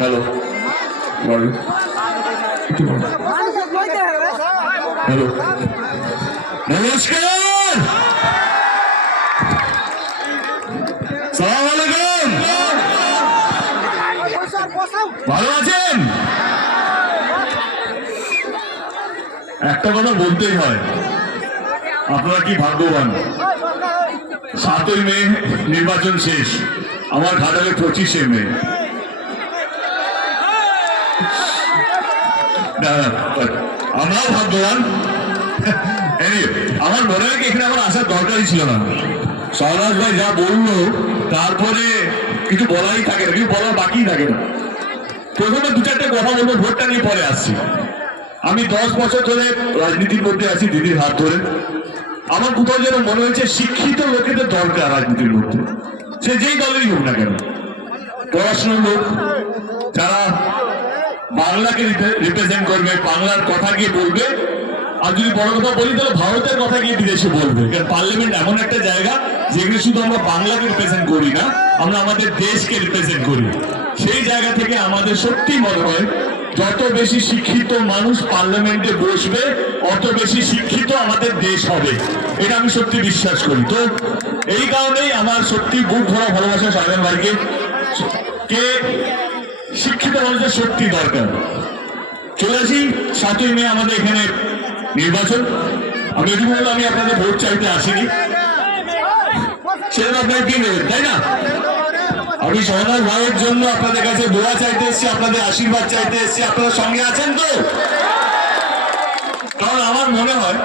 Hello hello নমস্কার, সালাম আলাইকুম। ভালো আছেন? একটা কথা বলতেই হয়, আপনারা কি ভাগ্যবান। 7ই মে নির্বাচন শেষ, আমার ঘাটালে 25শে মে। আমরাও ভাগ্যবান। আমার মনে হয় এখানে আমার আসার দরকারই ছিল না। সহরাজ ভাই যা বললো তারপরে কিছু বলাই থাকে না, কিছু বলার বাকি থাকে না। প্রথমে 2-4টে কথা বলবো, ভোটটা নিয়ে পরে আসছি। আমি 10 বছর ধরে রাজনীতির মধ্যে আছি, দিদির হাত ধরে। আমার কোথাও যেন মনে হয়েছে শিক্ষিত লোকেদের দরকার রাজনীতির মধ্যে, সে যেই দলেরই হোক না কেন। পড়াশোনার লোক যারা বাংলাকে রিপ্রেজেন্ট করবে, বাংলার কথা গিয়ে বলবে। আর যদি বড় কথা বলি তাহলে ভারতের কথা গিয়ে বিদেশে বলবে। কারণ পার্লামেন্ট এমন একটা জায়গা যেখানে শুধু আমরা বাংলাকে রিপ্রেজেন্ট করি না, আমরা আমাদের দেশকে রিপ্রেজেন্ট করি। সেই জায়গা থেকে আমাদের সত্যি মনে হয় যত বেশি শিক্ষিত মানুষ পার্লামেন্টে বসবে অত বেশি শিক্ষিত আমাদের দেশ হবে, এটা আমি সত্যি বিশ্বাস করি। তো এই কারণেই আমার সত্যি বুক ভরা ভালোবাসা শাহজাহান ভাইকে, কে শিক্ষিত মানুষের সত্যি দরকার। চলে আসি 7ই মে আমাদের এখানে নির্বাচন। আমি এটুকু বললাম, আমি আপনাদের ভোট চাইতে আসিনি, সেটা আপনারা কি নেবেন, তাই না? আমি সহনাজ ভাইয়ের জন্য আপনাদের কাছে দোয়া চাইতে এসেছি, আপনাদের আশীর্বাদ চাইতে এসেছি। আপনারা সঙ্গে আছেন তো? কারণ আমার মনে হয়